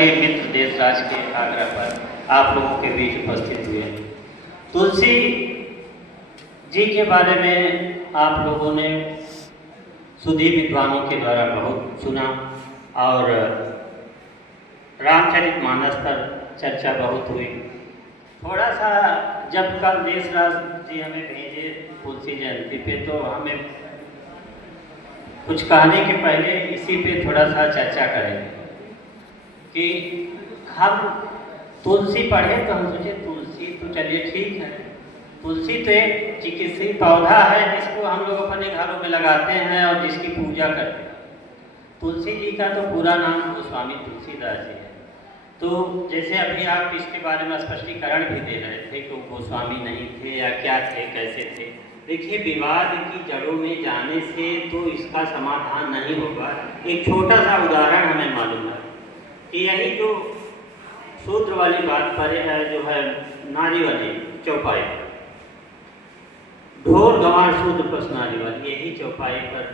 के मित्र देशराज के आग्रह पर आप लोगों के बीच उपस्थित हुए। तुलसी जी के बारे में आप लोगों ने सुधी विद्वानों के द्वारा बहुत सुना और रामचरितमानस पर चर्चा बहुत हुई। थोड़ा सा जब कल देशराज जी हमें भेजे तुलसी जयंती पे, तो हमें कुछ कहने के पहले इसी पे थोड़ा सा चर्चा करें कि हम तुलसी पढ़े तो हम सोचे तुलसी तो चलिए ठीक है, तुलसी तो एक चिकित्सीय पौधा है जिसको हम लोग अपने घरों में लगाते हैं और जिसकी पूजा करते हैं। तुलसी जी का तो पूरा नाम गोस्वामी तुलसीदास जी है। तो जैसे अभी आप इसके बारे में स्पष्टीकरण भी दे रहे थे कि वो गोस्वामी नहीं थे या क्या थे, कैसे थे। देखिए, विवाद की जड़ों में जाने से तो इसका समाधान नहीं होगा। एक छोटा सा उदाहरण हमें मालूम है कि यही जो सूत्र वाली बात पर जो है नारी वाली चौपाई पर, ढोर गंवार शूद्र प्रश्न नारी वाली, यही चौपाई पर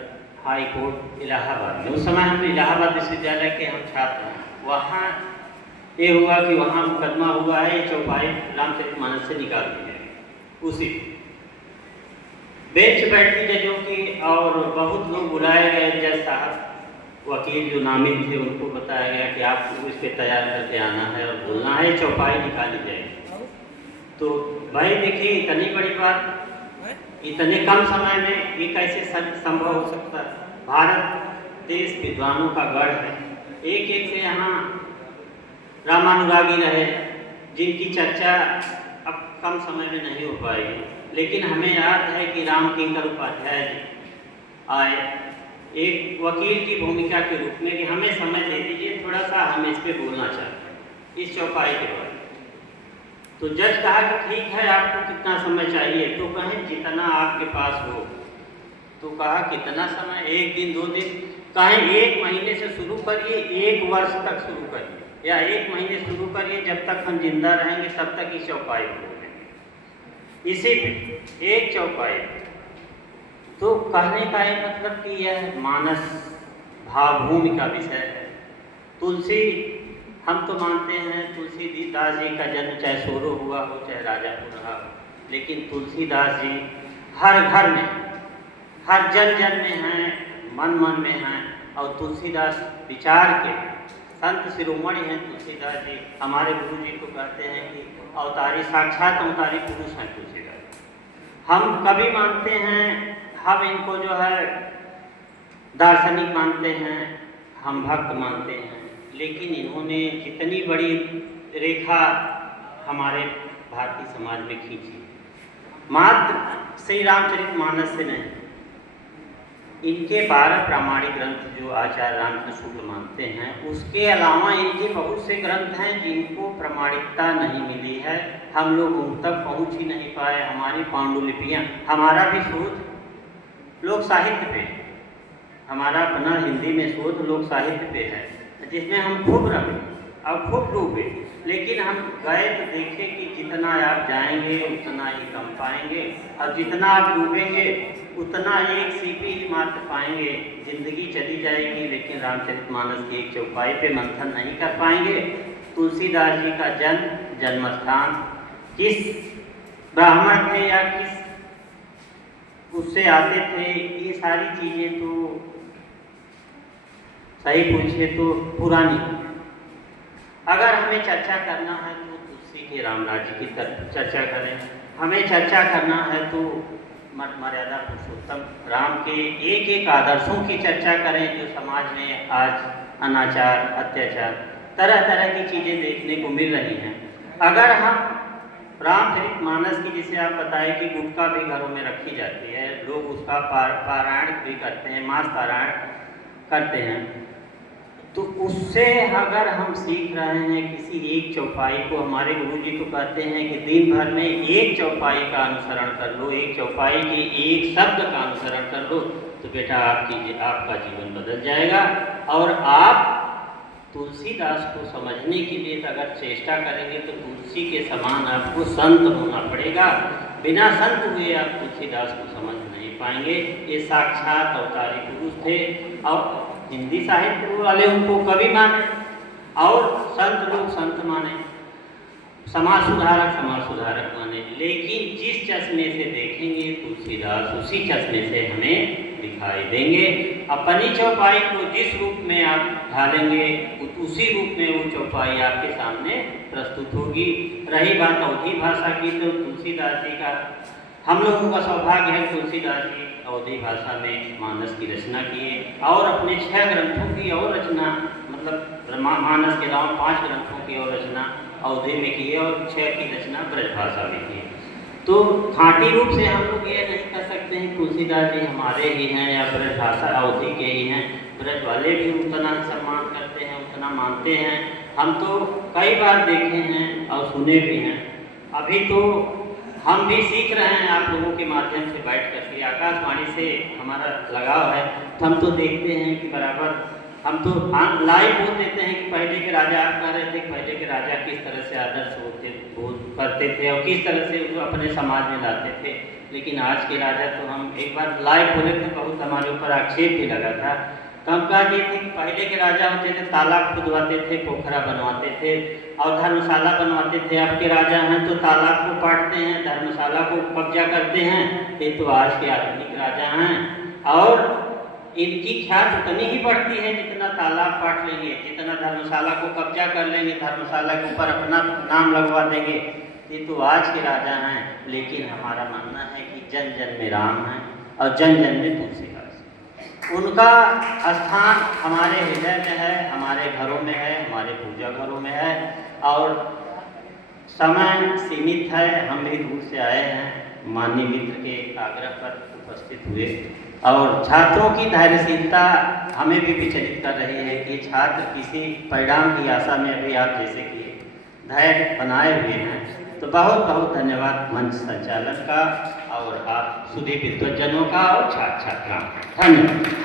हाई कोर्ट इलाहाबाद में, उस समय हम इलाहाबाद विश्वविद्यालय के हम छात्र हैं, वहाँ ये हुआ कि वहाँ मुकदमा हुआ है, चौपाई रामचरितमानस से निकाल दी गई। उसी बेंच बैठी जजों की और बहुत लोग बुलाए गए, जज साहब वकील जो नामित थे उनको बताया गया कि आपको इस पर तैयार करके आना है और बोलना है, चौपाई निकाली जाएगी। तो भाई देखिए, इतनी बड़ी बात इतने कम समय में ये कैसे संभव हो सकता है। भारत देश विद्वानों का गढ़ है, एक एक से यहाँ रामानुरागी रहे जिनकी चर्चा अब कम समय में नहीं हो पाएगी, लेकिन हमें याद है कि राम किंकर उपाध्याय जी आए एक वकील की भूमिका के रूप में कि हमें समय दे दीजिए, थोड़ा सा हम इस पर बोलना चाहते हैं इस चौपाई के बारे में। तो जज कहा कि ठीक है, आपको कितना समय चाहिए? तो कहें जितना आपके पास हो। तो कहा कितना समय? 1 दिन 2 दिन? कहें 1 महीने से शुरू करिए, 1 वर्ष तक शुरू करिए, या 1 महीने शुरू करिए, जब तक हम जिंदा रहेंगे तब तक इस चौपाई को बोलेंगे, इसी पे एक चौपाई। तो कहने का एक मतलब कि यह मानस भावभूमि का विषय है। तुलसी, हम तो मानते हैं तुलसीदास जी का जन्म चाहे सोरो हुआ हो चाहे राजापुर रहा हो, लेकिन तुलसीदास जी हर घर में, हर जन जन में हैं, मन मन में हैं। और तुलसीदास विचार के संत शिरोमणि हैं तुलसीदास जी। हमारे गुरु जी को कहते हैं कि अवतारी, साक्षात अवतारी पुरुष हैं तुलसीदास। हम कभी मानते हैं, हम इनको जो है दार्शनिक मानते हैं, हम भक्त मानते हैं, लेकिन इन्होंने जितनी बड़ी रेखा हमारे भारतीय समाज में खींची, मात्र श्री रामचरितमानस से नहीं, इनके 12 प्रामाणिक ग्रंथ जो आचार्य रामकृष्ण शुक्ल मानते हैं, उसके अलावा इनके बहुत से ग्रंथ हैं जिनको प्रामाणिकता नहीं मिली है। हम लोग उन तक पहुँच ही नहीं पाए। हमारी पांडुलिपियाँ, हमारा भी शोध लोक साहित्य पे, हमारा अपना हिंदी में शोध लोक साहित्य पे है, जिसमें हम खूब रहे और खूब डूबे, लेकिन हम गए तो देखे कि जितना आप जाएंगे उतना ही कम पाएंगे, और जितना आप डूबेंगे उतना एक सीपी ही मात्र पाएंगे। जिंदगी चली जाएगी, लेकिन रामचरितमानस की एक चौपाई पे मंथन नहीं कर पाएंगे। तुलसीदास जी का जन्म, जन्मस्थान, किस ब्राह्मण थे या किस उससे आते थे, ये सारी चीज़ें तो सही पूछिए तो पुरानी। अगर हमें चर्चा करना है तो तुलसी के रामराज्य की चर्चा करें, हमें चर्चा करना है तो मर्यादा पुरुषोत्तम राम के एक एक आदर्शों की चर्चा करें, जो समाज में आज अनाचार, अत्याचार, तरह तरह की चीज़ें देखने को मिल रही हैं। अगर हम रामचरितमानस की, जिसे आप बताएं कि गुटखा भी घरों में रखी जाती है, लोग उसका पारायण भी करते हैं, मास पारायण करते हैं, तो उससे अगर हम सीख रहे हैं किसी एक चौपाई को, हमारे गुरुजी तो कहते हैं कि दिन भर में एक चौपाई का अनुसरण कर लो, एक चौपाई के एक शब्द का अनुसरण कर लो, तो बेटा आपका जीवन बदल जाएगा। और आप तुलसीदास को समझने के लिए अगर चेष्टा करेंगे तो तुलसी के समान आपको संत होना पड़ेगा। बिना संत हुए आप तुलसीदास को समझ नहीं पाएंगे। ये साक्षात अवतारी पुरुष थे, और हिंदी साहित्य वाले उनको कवि माने, और संत लोग संत माने, समाज सुधारक माने। लेकिन जिस चश्मे से देखेंगे तुलसीदास उसी चश्मे से हमें दिखाई देंगे। अपनी चौपाई को जिस रूप में आप ढालेंगे उसी रूप में वो चौपाई आपके सामने प्रस्तुत होगी। रही बात अवधी भाषा की, तो तुलसीदास जी का हम लोगों का सौभाग्य है, तुलसीदास जी अवधी भाषा में मानस की रचना किए और अपने 6 ग्रंथों की और रचना, मतलब मानस के अलावा 5 ग्रंथों की और रचना अवधी में की है और 6 की रचना ब्रज भाषा में की है। तो खाँटी रूप से हम लोग ये नहीं कर सकते हैं तुलसीदास जी हमारे ही हैं या ब्रज भाषा अवधी के ही हैं। ब्रज वाले भी उतना सम्मान करते हैं, उतना मानते हैं। हम तो कई बार देखे हैं और सुने भी हैं। अभी तो हम भी सीख रहे हैं आप लोगों के माध्यम से बैठ करके। आकाशवाणी से हमारा लगाव है, तो हम तो देखते हैं कि बराबर हम तो लाइव बोल देते हैं कि पहले के राजा, आप कह रहे थे कि पहले के राजा किस तरह से आदर्श करते थे और किस तरह से वो अपने समाज में लाते थे। लेकिन आज के राजा तो हम एक बार लाइव बोले थे, बहुत हमारे ऊपर आक्षेप भी लगा था। तो हम कहा ये थे कि पहले के राजा होते थे तालाब खुदवाते थे, पोखरा बनवाते थे और धर्मशाला बनवाते थे। अब के राजा हैं तो तालाब को पाटते हैं, धर्मशाला को कब्जा करते हैं। ये तो आज के आधुनिक राजा हैं और इनकी ख्यात उतनी ही बढ़ती है जितना तालाब पाट लेंगे, जितना धर्मशाला को कब्जा कर लेंगे, धर्मशाला के ऊपर अपना नाम लगवा देंगे। ये तो आज के राजा हैं। लेकिन हमारा मानना है कि जन जन में राम है और जन जन में तुलसीदास। उनका स्थान हमारे हृदय में है, हमारे घरों में है, हमारे पूजा घरों में है। और समय सीमित है, हम भी दूर से आए हैं, माननीय मित्र के आग्रह पर उपस्थित हुए और छात्रों की धैर्यशीलता हमें भी विचलित कर रही है कि छात्र किसी परिणाम की आशा में अभी आप जैसे कि धैर्य बनाए हुए हैं। तो बहुत बहुत धन्यवाद मंच संचालन का और आप सुधी विद्वज्जनों का और छात्र छात्राओं का धन्यवाद।